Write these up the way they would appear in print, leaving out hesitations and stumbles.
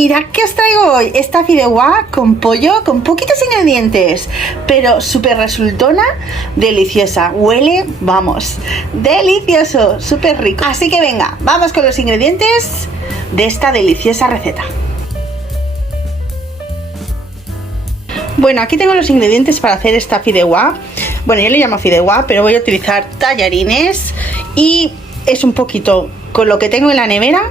Mirad que os traigo hoy esta fideuá con pollo, con poquitos ingredientes, pero súper resultona, deliciosa. Huele, vamos, delicioso, súper rico. Así que venga, vamos con los ingredientes de esta deliciosa receta. Bueno, aquí tengo los ingredientes para hacer esta fideuá. Bueno, yo le llamo fideuá, pero voy a utilizar tallarines y es un poquito con lo que tengo en la nevera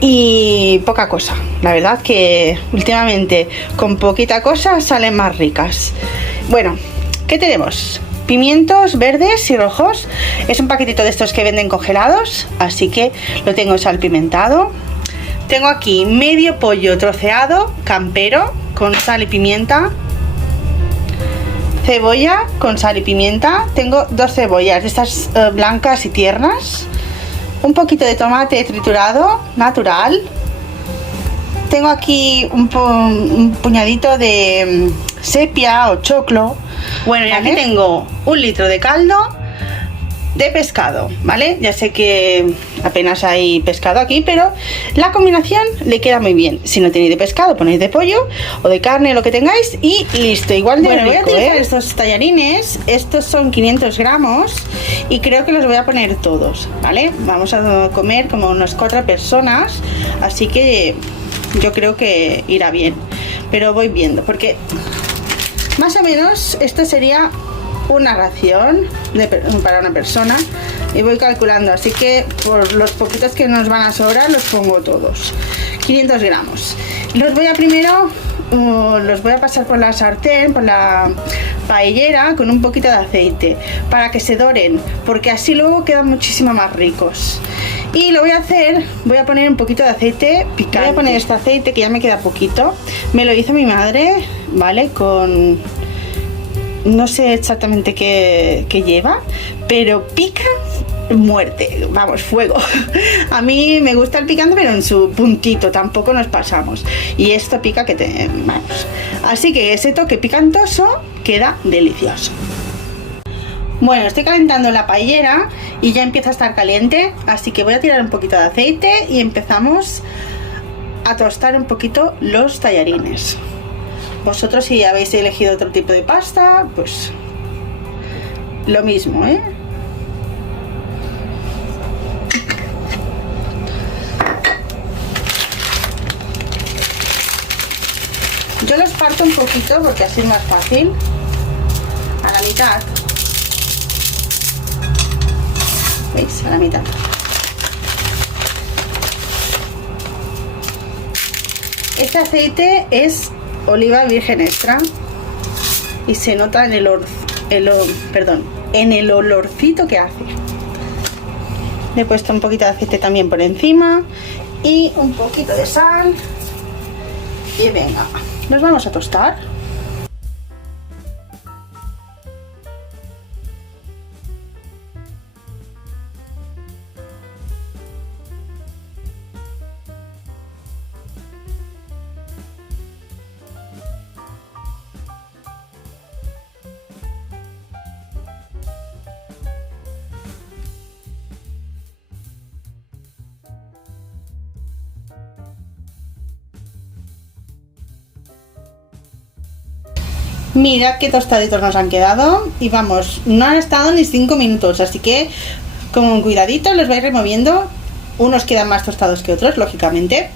y poca cosa. La verdad que últimamente con poquita cosa salen más ricas. Bueno, ¿qué tenemos? Pimientos verdes y rojos. Es un paquetito de estos que venden congelados, así que lo tengo salpimentado. Tengo aquí medio pollo troceado campero con sal y pimienta. Cebolla con sal y pimienta. Tengo 2 cebollas, estas blancas y tiernas. Un poquito de tomate triturado, natural. Tengo aquí un puñadito de sepia o choclo. Bueno, y aquí tengo 1 litro de caldo de pescado, ¿vale? Ya sé que apenas hay pescado aquí, pero la combinación le queda muy bien. Si no tenéis de pescado, ponéis de pollo o de carne, lo que tengáis, y listo. Igual de rico, voy a utilizar estos tallarines. Estos son 500 gramos y creo que los voy a poner todos, ¿vale? Vamos a comer como unas 4 personas, así que yo creo que irá bien, pero voy viendo, porque más o menos esto sería una ración para una persona y voy calculando, así que por los poquitos que nos van a sobrar los pongo todos. 500 gramos. Los voy a pasar por la sartén, por la paellera, con un poquito de aceite para que se doren, porque así luego quedan muchísimo más ricos. Y lo voy a poner un poquito de aceite picante. Voy a poner este aceite que ya me queda poquito. Me lo hizo mi madre, ¿vale? No sé exactamente qué lleva, pero pica muerte, vamos, fuego. A mí me gusta el picante, pero en su puntito, tampoco nos pasamos. Y esto pica vamos. Así que ese toque picantoso queda delicioso. Bueno, estoy calentando la paellera y ya empieza a estar caliente, así que voy a tirar un poquito de aceite y empezamos a tostar un poquito los tallarines. Vosotros, si habéis elegido otro tipo de pasta, pues lo mismo, ¿eh? Yo los parto un poquito porque así es más fácil. A la mitad. ¿Veis? A la mitad. Este aceite es oliva virgen extra y se nota en el olorcito que hace. Le he puesto un poquito de aceite también por encima y un poquito de sal y venga, nos vamos a tostar. Mirad qué tostaditos nos han quedado y vamos, no han estado ni 5 minutos, así que con cuidadito los vais removiendo. Unos quedan más tostados que otros, lógicamente,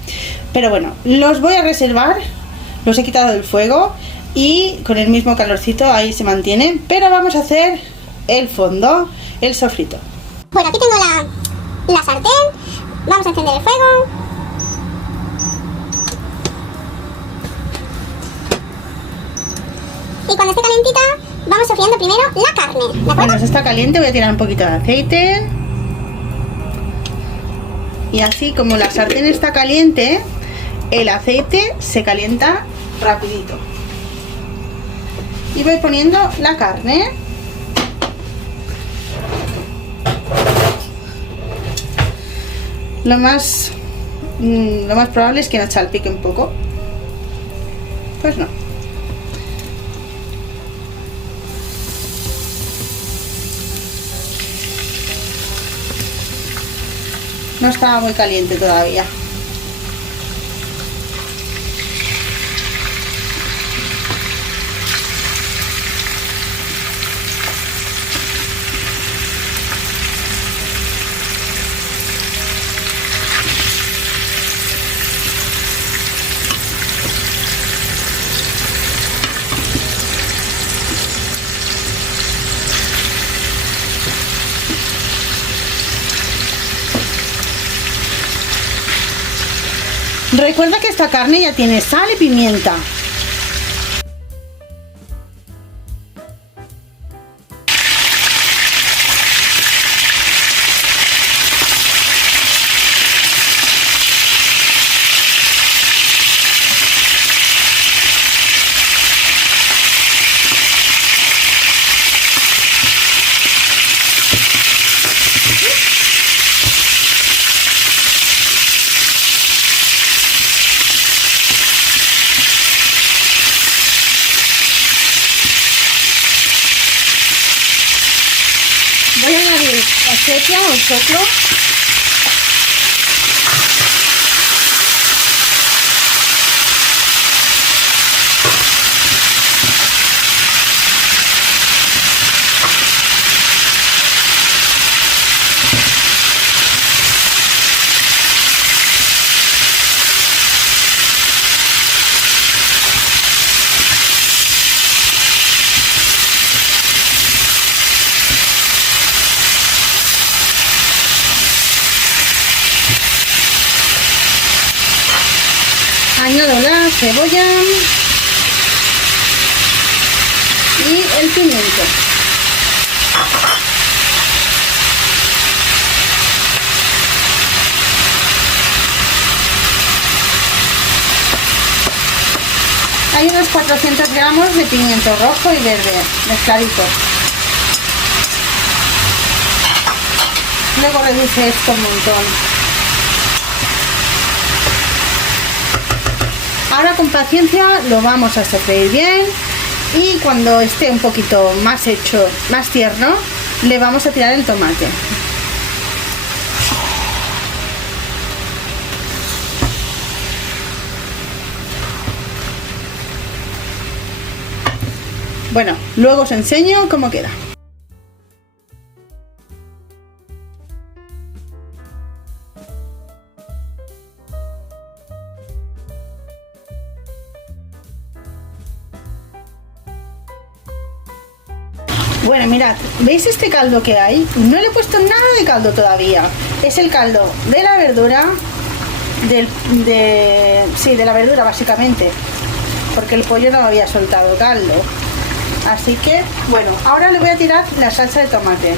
pero bueno, los voy a reservar. Los he quitado del fuego y con el mismo calorcito ahí se mantiene, pero vamos a hacer el fondo, el sofrito. Bueno, aquí tengo la sartén, vamos a encender el fuego. Y cuando esté calentita, vamos sofriendo primero la carne, ¿de acuerdo? Bueno, si está caliente voy a tirar un poquito de aceite. Y así como la sartén está caliente, el aceite se calienta rapidito. Y voy poniendo la carne. Lo más probable es que nos salpique un poco. Pues no. No estaba muy caliente todavía. Recuerda que esta carne ya tiene sal y pimienta. Voy a añadir la sepia o el choclo. Añado la cebolla y el pimiento. Hay unos 400 gramos de pimiento rojo y verde mezcladito. Luego reduce esto un montón. Ahora con paciencia lo vamos a sofreír bien y cuando esté un poquito más hecho, más tierno, le vamos a tirar el tomate. Bueno, luego os enseño cómo queda. Bueno, mirad, ¿veis este caldo que hay? No le he puesto nada de caldo todavía. Es el caldo de la verdura, de la verdura básicamente, porque el pollo no había soltado caldo. Así que, bueno, ahora le voy a tirar la salsa de tomate.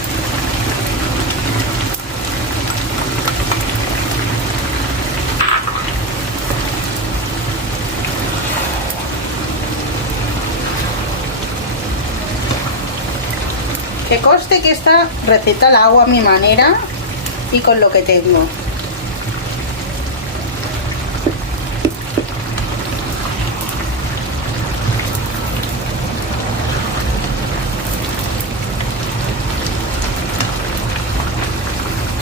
Que conste que esta receta la hago a mi manera y con lo que tengo.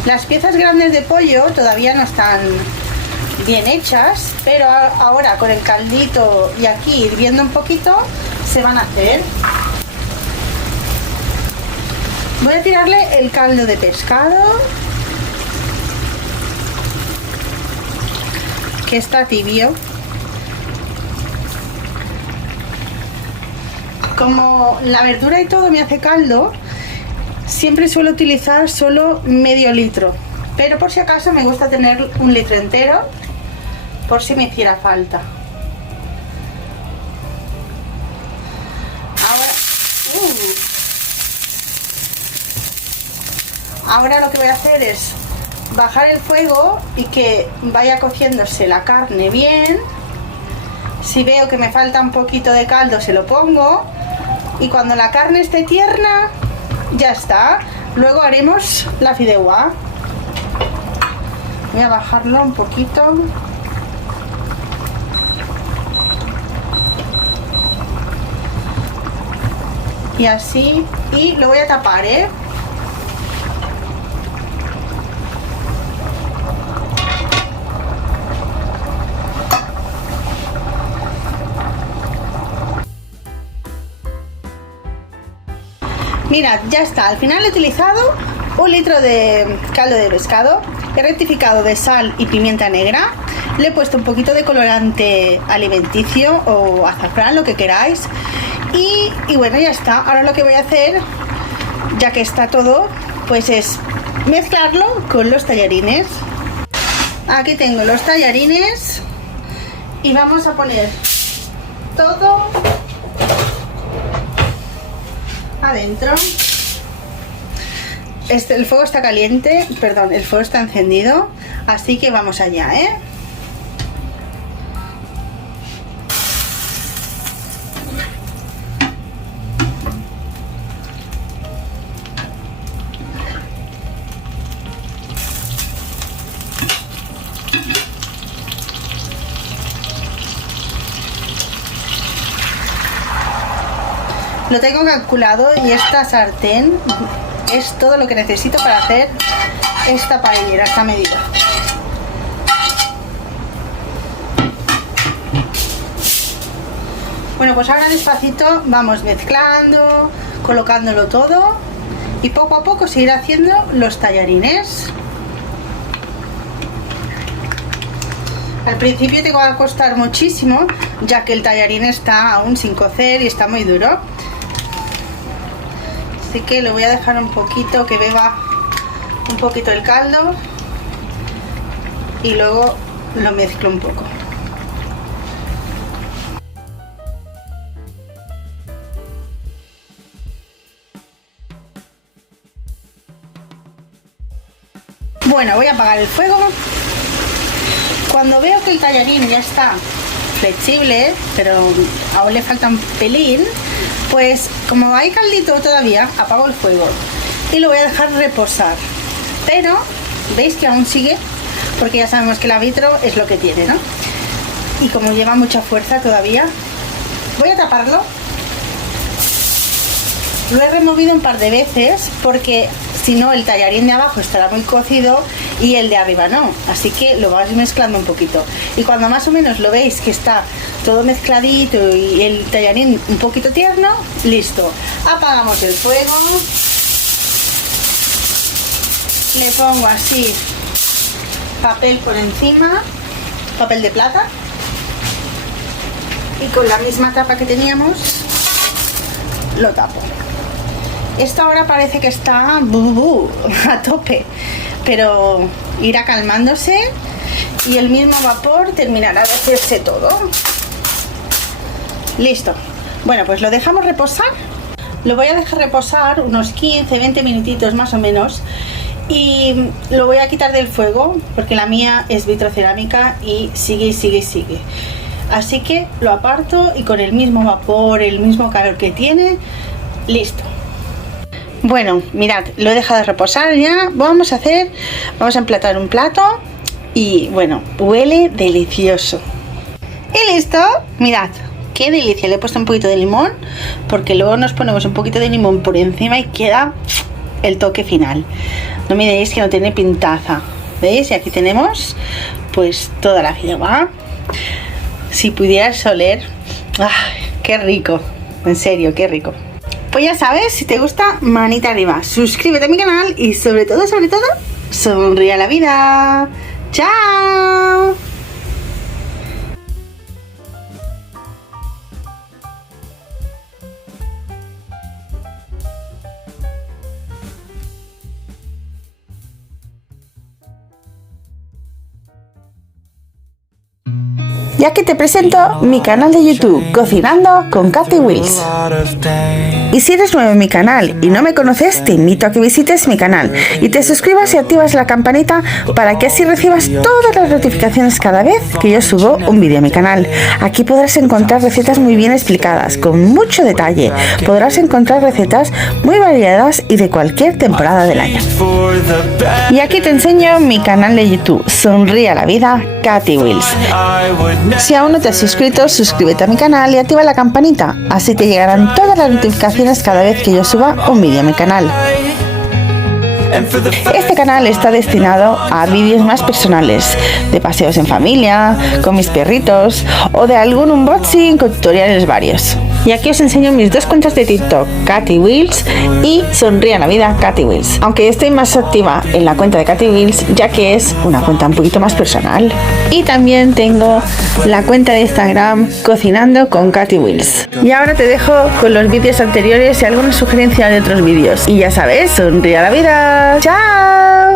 Las piezas grandes de pollo todavía no están bien hechas, pero ahora con el caldito y aquí hirviendo un poquito se van a hacer. Voy a tirarle el caldo de pescado, que está tibio. Como la verdura y todo me hace caldo, siempre suelo utilizar solo medio litro, pero por si acaso me gusta tener un litro entero, por si me hiciera falta. Ahora lo que voy a hacer es bajar el fuego y que vaya cociéndose la carne bien. Si veo que me falta un poquito de caldo se lo pongo y cuando la carne esté tierna ya está. Luego haremos la fideuá. Voy a bajarlo un poquito. Y así, y lo voy a tapar, ¿eh? Mirad, ya está. Al final he utilizado un litro de caldo de pescado. He rectificado de sal y pimienta negra. Le he puesto un poquito de colorante alimenticio o azafrán, lo que queráis. Y bueno, ya está. Ahora lo que voy a hacer, ya que está todo, pues es mezclarlo con los tallarines. Aquí tengo los tallarines. Y vamos a poner todo adentro. El fuego está caliente, perdón, el fuego está encendido, así que vamos allá, ¿eh? Lo tengo calculado y esta sartén es todo lo que necesito para hacer esta paellera, esta medida. Bueno, pues ahora despacito vamos mezclando, colocándolo todo y poco a poco seguir haciendo los tallarines. Al principio te va a costar muchísimo, ya que el tallarín está aún sin cocer y está muy duro. Así que lo voy a dejar un poquito que beba un poquito el caldo y luego lo mezclo un poco. Bueno, voy a apagar el fuego. Cuando veo que el tallarín ya está flexible, pero aún le falta un pelín, pues como hay caldito todavía, apago el fuego y lo voy a dejar reposar. Pero veis que aún sigue, porque ya sabemos que el arbitro es lo que tiene, ¿no? Y como lleva mucha fuerza todavía, voy a taparlo. Lo he removido un par de veces porque si no el tallarín de abajo estará muy cocido y el de arriba no, así que lo vais mezclando un poquito. Y cuando más o menos lo veis que está todo mezcladito y el tallarín un poquito tierno, listo. Apagamos el fuego. Le pongo así papel por encima, papel de plata, y con la misma tapa que teníamos lo tapo. Esto ahora parece que está a tope, pero irá calmándose y el mismo vapor terminará de hacerse todo. Listo. Bueno, pues lo dejamos reposar. Lo voy a dejar reposar unos 15-20 minutitos más o menos y lo voy a quitar del fuego porque la mía es vitrocerámica y sigue y sigue y sigue. Así que lo aparto y con el mismo vapor, el mismo calor que tiene, listo. Bueno, mirad, lo he dejado de reposar ya. Vamos a emplatar un plato y bueno, huele delicioso. Y listo, mirad, qué delicia. Le he puesto un poquito de limón porque luego nos ponemos un poquito de limón por encima y queda el toque final. No me digáis que no tiene pintaza. ¿Veis? Y aquí tenemos pues toda la fideuá. Si pudieras oler, ¡ay, qué rico! En serio, qué rico. Pues ya sabes, si te gusta, manita arriba, suscríbete a mi canal y sobre todo, sonríe a la vida. ¡Chao! Y aquí te presento mi canal de YouTube, Cocinando con Katy Wills. Y si eres nuevo en mi canal y no me conoces, te invito a que visites mi canal y te suscribas y activas la campanita para que así recibas todas las notificaciones cada vez que yo subo un vídeo a mi canal. Aquí podrás encontrar recetas muy bien explicadas, con mucho detalle. Podrás encontrar recetas muy variadas y de cualquier temporada del año. Y aquí te enseño mi canal de YouTube, Sonríe a la vida, Katy Wills. Si aún no te has suscrito, suscríbete a mi canal y activa la campanita, así te llegarán todas las notificaciones cada vez que yo suba un vídeo a mi canal. Este canal está destinado a vídeos más personales, de paseos en familia, con mis perritos o de algún unboxing con tutoriales varios. Y aquí os enseño mis dos cuentas de TikTok, Katy Wills y Sonríe a la vida, Katy Wills. Aunque estoy más activa en la cuenta de Katy Wills, ya que es una cuenta un poquito más personal. Y también tengo la cuenta de Instagram, Cocinando con Katy Wills. Y ahora te dejo con los vídeos anteriores y alguna sugerencia de otros vídeos. Y ya sabes, sonríe a la vida. ¡Chao!